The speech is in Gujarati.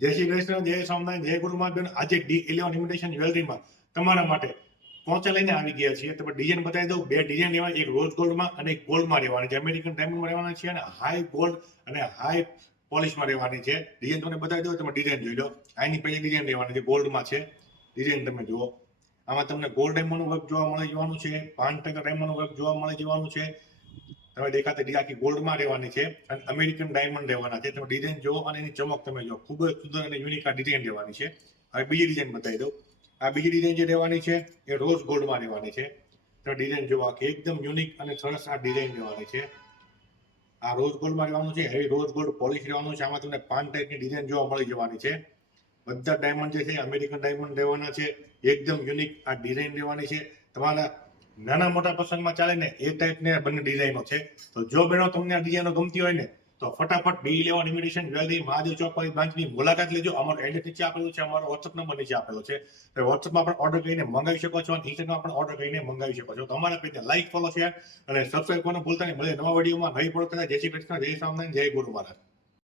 જય શ્રી કૃષ્ણ, જય સ્વામિનારાયણ, જય ગુરુ મહારાજ. આજે D11 ઇમિટેશન જ્વેલરીમાં તમારા માટે પહોંચા લઈને આવી ગયા છીએ. તમે ડિઝાઇન બતાવી દઉં. બે ડિઝાઇન લેવાની, એક રોઝ ગોલ્ડમાં અને એક ગોલ્ડમાં રહેવાની છે. અમેરિકન ડાયમંડમાં રહેવાના છે અને હાઈ ગોલ્ડ અને હાઈ પોલિશમાં રહેવાની છે. ડિઝાઇન તમને બતાવી દઉં. તમે ડિઝાઇન જોઈ લો. આની પહેલી ડિઝાઇન રહેવાની છે, ગોલ્ડમાં છે. ડિઝાઇન તમે જુઓ. આમાં તમને ગોલ્ડ ડાયમંડનું વર્ક જોવા મળી જવાનું છે. 5% ડાયમંડનું વર્ક જોવા મળી જવાનું છે. તમે દેખાતી આખી ગોલ્ડમાં રહેવાની છે અને અમેરિકન ડાયમંડ રહેવાના છે. તમે ડિઝાઇન જુઓ અને એની ચમક તમે જુઓ. ખૂબ જ સુંદર અને યુનિક આ ડિઝાઇન રહેવાની છે. હવે બીજી ડિઝાઇન બતાવી દઉં. આ બીજી ડિઝાઇન જે રહેવાની છે એ રોઝ ગોલ્ડમાં રહેવાની છે. તમે ડિઝાઇન જુઓ, આખી એકદમ યુનિક અને સરસ આ ડિઝાઇન રહેવાની છે. આ રોઝ ગોલ્ડમાં રહેવાનું છે. હેવી રોઝ ગોલ્ડ પોલિશ રહેવાનું છે. આમાં તમને 5 ટાઈપની ડિઝાઇન જોવા મળી જવાની છે. બધા ડાયમંડ જે છે અમેરિકન ડાયમંડ રહેવાના છે. એકદમ યુનિક આ ડિઝાઇન રહેવાની છે. તમારા નાના મોટા પસંદમાં ચાલે ને એ ટાઈપની બંને ડિઝાઇનો છે. તો જો બેનો તમને આ ડિઝાઇનો ગમતી હોય ને તો ફટાફટ D11 ઇમિટેશન જ્વેલરી મહાદેવ ચોક વાળી બ્રાન્ચની મુલાકાત લેજો. અમારો એડ્રેસ નીચે આપેલું છે, અમારો WhatsApp નંબર નીચે આપેલો છે. તો WhatsAppમાં પણ ઓર્ડર કરીને મંગાવી શકો છો અને Instagramમાં પણ ઓર્ડર કરીને મંગાવી શકો છો. તો અમારા પેજને લાઈક, ફોલો, શેર અને સબસ્ક્રાઇબ કરવાનું ભૂલતા નહીં. મળીએ નવા વિડીયોમાં. નવી પડતા. જય શ્રી કૃષ્ણ, જય સ્વામિનારાયણ, જય ગુરુ મહારાજ.